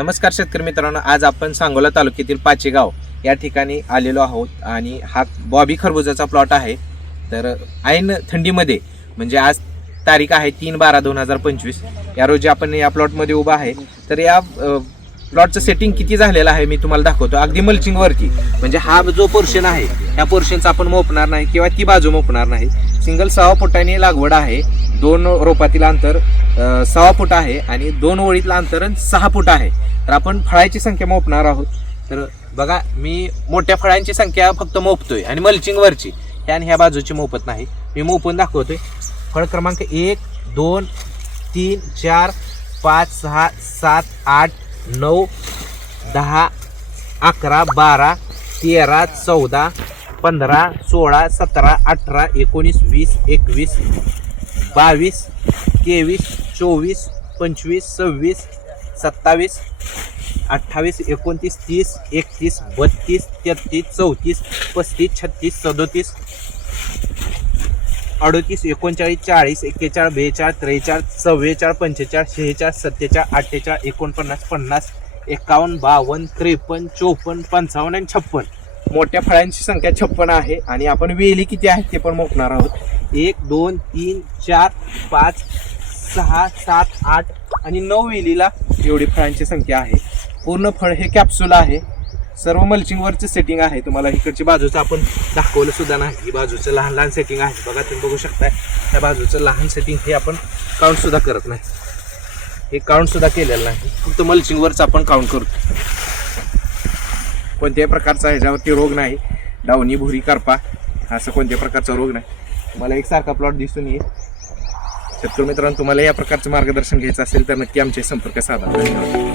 नमस्कार शेतकरी मित्रांनो, आज आपण सांगोला तालुक्यातील पाचेगाव या ठिकाणी आलेलो आहोत आणि हा बॉबी खरबुजाचा प्लॉट आहे. तर ऐन थंडीमध्ये म्हणजे आज तारीख आहे 3/12/2025 या रोजी आपण या प्लॉटमध्ये उभा आहे. तर या प्लॉटचं सेटिंग किती झालेलं आहे मी तुम्हाला दाखवतो. अगदी मल्चिंगवरती म्हणजे हा जो पोर्शन आहे ह्या पोर्शनचा आपण मोपणार नाही किंवा ती बाजू मोपणार नाही. सिंगल 6 फुटांनी लागवड आहे. 2 रोपातील अंतर 6 फूट आहे आणि 2 ओळीतलं अंतर 6 फूट आहे. तर आपण फळाची संख्या मोपणार आहोत. तर बघा, मी मोठ्या फळांची संख्या फक्त मोपतोय आणि मल्चिंगवरची ह्या बाजूची मोपत नाही. मी मोपून दाखवतोय. फळ क्रमांक 1 2 3 4 5 6 7 8 9 10 11 12 13 14 15 16 17 18 19 20 21 22 23 24 25 26 27 28 29 30 31 32 33 34 35 36 37 38 39 40 41 42 43 44 45 46 47 48 49 50 51 52 53 54 55 आणि 56. मोठ्या फळांची संख्या 56 आहे आणि आपण वेली किती आहेत ते पण मोपणार आहोत. 1 2 3 4 5 6 7 8 आणि 9 वेलीला एवढी फळांची संख्या आहे. पूर्ण फळ हे कॅप्सूल आहे. सर्व मल्चिंगवरचं सेटिंग आहे. तुम्हाला इकडची बाजूचं आपण दाखवलं सुद्धा नाही. ही बाजूचं लहान लहान सेटिंग आहे. बघा, तुम्ही बघू शकताय त्या बाजूचं लहान सेटिंग हे आपण काउंट सुद्धा करत नाही. हे काउंट सुद्धा केलेलं नाही. फक्त मल्चिंगवरच आपण काउंट करतो. कोणत्याही प्रकारचा ह्याच्यावरती रोग नाही. डावणी भुरी करपा असं कोणत्याही प्रकारचा रोग नाही. मला एकसारखा प्लॉट दिसून येईल. शेतकरी मित्रांनो, तुम्हाला या प्रकारचं मार्गदर्शन घ्यायचं असेल तर नक्की आमचे संपर्क साधा. धन्यवाद.